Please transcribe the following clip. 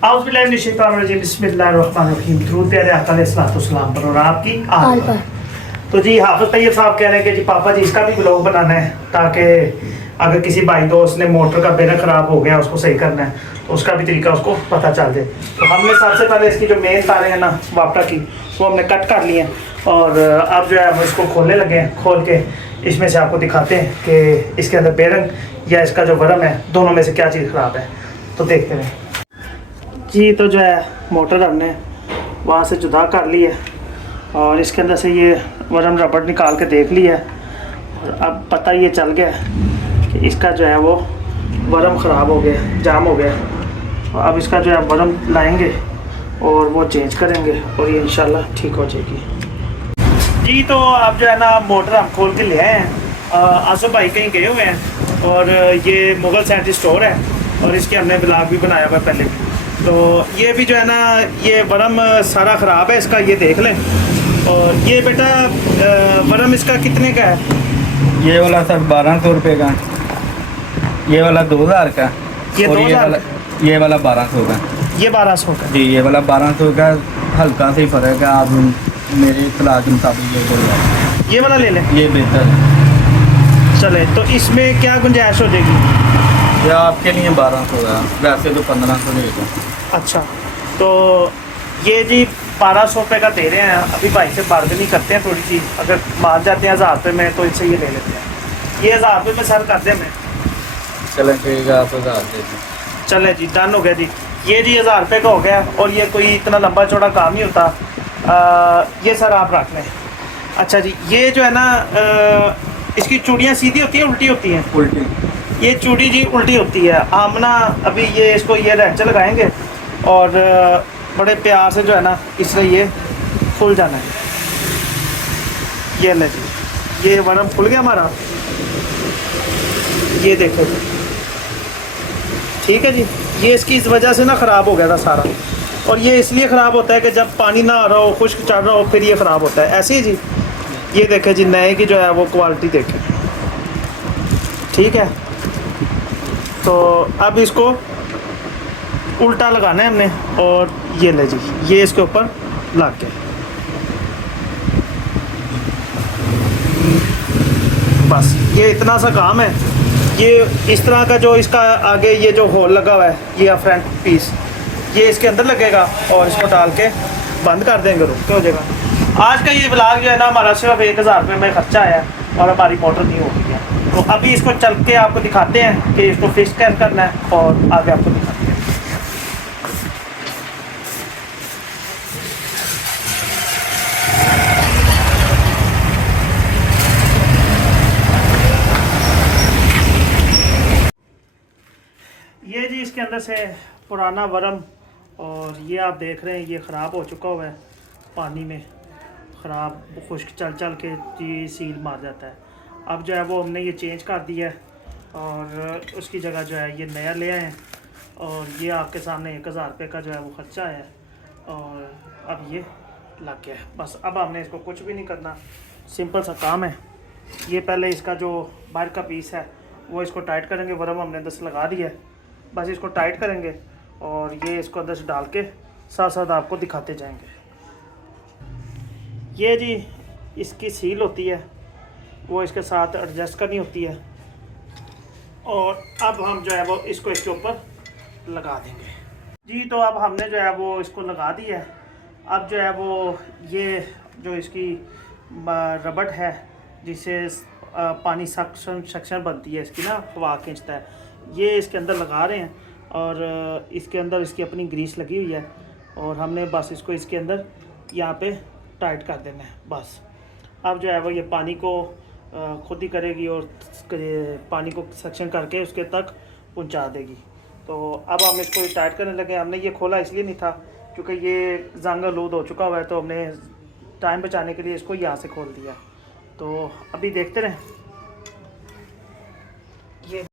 बिस्मिल्लाहिर्रहमानिर्रहीम। दुरूद प्यारे आका अलैहिस्सलाम पर और आपकी आल पर। तो जी हाफिज तैयब साहब कह रहे हैं कि जी पापा जी इसका भी ब्लॉग बनाना है, ताकि अगर किसी भाई दोस्त ने मोटर का बेलन ख़राब हो गया उसको सही करना है तो उसका भी तरीका उसको पता चल जाए। तो हमने सबसे पहले इसकी जो मेन तारें हैं ना वापटा की, वो हमने कट कर ली हैं और अब जो है हम इसको खोलने लगे हैं। खोल के इसमें से आपको दिखाते हैं कि इसके अंदर बेरंग या इसका जो वरम है दोनों में से क्या चीज़ ख़राब है, तो देखते हैं जी। तो जो है मोटर हमने वहाँ से जुदा कर ली है और इसके अंदर से ये वरम रबड़ निकाल के देख लिया है और अब पता ये चल गया कि इसका जो है वो वरम ख़राब हो गया, जाम हो गया। और अब इसका जो है वरम लाएंगे और वो चेंज करेंगे और ये इंशाल्लाह ठीक हो जाएगी जी। तो अब जो है ना मोटर हम खोल के ले आए हैं। आसो भाई कहीं गए हुए हैं और ये मुगल सेंट्री स्टोर है और इसके हमने ब्लॉग भी बनाया हुआ पहले। तो ये भी जो है ना ये वरम सारा ख़राब है इसका, ये देख लें। और ये बेटा वरम इसका कितने का है? ये वाला सर 1200 रुपये का, ये वाला 2000 का, ये और 2000 ये वाला 1200 का। ये 1200 का जी, ये वाला 1200 का, हल्का से ही फ़र्क है। आप मेरे इतला के मुताबिक ये बोल रहे हैं, ये वाला ले लें, ये बेहतर है। चले। तो इसमें क्या गुंजाइश हो जाएगी? ये आपके लिए 1200 है, वैसे तो 1500 देगा। अच्छा, तो ये जी 1200 रुपये का दे रहे हैं। अभी भाई से बार्गेनिंग करते हैं थोड़ी सी, अगर मान जाते हैं 1000 रुपये में तो इनसे ये ले लेते हैं। ये 1000 रुपये में सर कर दें मैं? चलें ठीक है, आप 1000 दे दें। चले जी, डन हो गया जी। ये जी 1000 रुपये का हो गया और ये कोई इतना लंबा चौड़ा काम नहीं होता। ये सर आप रख लें। अच्छा जी, ये जो है ना इसकी चूड़ियाँ सीधी होती हैं उल्टी होती हैं? उल्टी। ये चूड़ी जी उल्टी होती है। हम ना अभी ये इसको ये रेंच लगाएंगे और बड़े प्यार से जो है ना इस तरह ये खुल जाना है। ये ले जी, ये वरम खुल गया हमारा, ये देखो जी। ठीक है जी, ये इसकी इस वजह से ना ख़राब हो गया था सारा। और ये इसलिए ख़राब होता है कि जब पानी ना आ रहा हो, खुश्क चढ़ रहा हो, फिर ये ख़राब होता है। ऐसे ही जी, ये देखें जी, नए की जो है वो क्वालिटी देखें। ठीक है, तो अब इसको उल्टा लगाना है हमने और ये ले जी, ये इसके ऊपर लग के बस ये इतना सा काम है। ये इस तरह का जो इसका आगे ये जो होल लगा हुआ है, ये फ्रंट पीस, ये इसके अंदर लगेगा और इसको डाल के बंद कर देंगे, रुक के हो जाएगा। आज का ये ब्लॉग जो है ना हमारा सिर्फ 1000 रुपये में खर्चा आया और हमारी मोटर नहीं होगी है। तो अभी इसको चल के आपको दिखाते हैं कि इसको फिक्स कैसे करना है और आगे आपको दिखाते हैं। ये जी इसके अंदर से पुराना वरम, और ये आप देख रहे हैं ये ख़राब हो चुका हुआ है, पानी में ख़राब खुश्क चल चल के जी सील मार जाता है। अब जो है वो हमने ये चेंज कर दिया है और उसकी जगह जो है ये नया ले आए हैं और ये आपके सामने 1000 रुपये का जो है वो ख़र्चा है और अब ये लग गया है। बस अब हमने इसको कुछ भी नहीं करना, सिंपल सा काम है। ये पहले इसका जो बाहर का पीस है वो इसको टाइट करेंगे, वरम हमने अंदर से लगा दिया है, बस इसको टाइट करेंगे और ये इसको अंदर से डाल के साथ साथ आपको दिखाते जाएंगे। ये जी इसकी सील होती है, वो इसके साथ एडजस्ट करनी होती है और अब हम जो है वो इसको इसके ऊपर लगा देंगे जी। तो अब हमने जो है वो इसको लगा दिया है। अब जो है वो ये जो इसकी रबड़ है जिससे पानी सक्शन बनती है इसकी ना, हवा खींचता है, ये इसके अंदर लगा रहे हैं और इसके अंदर इसकी अपनी ग्रीस लगी हुई है और हमने बस इसको इसके अंदर यहाँ पे टाइट कर देना है बस। अब जो है वो ये पानी को खुद ही करेगी और पानी को सक्शन करके उसके तक पहुँचा देगी। तो अब हम इसको टाइट करने लगे। हमने ये खोला इसलिए नहीं था क्योंकि ये जंग आलूद हो चुका हुआ है, तो हमने टाइम बचाने के लिए इसको यहाँ से खोल दिया। तो अभी देखते रहें। ये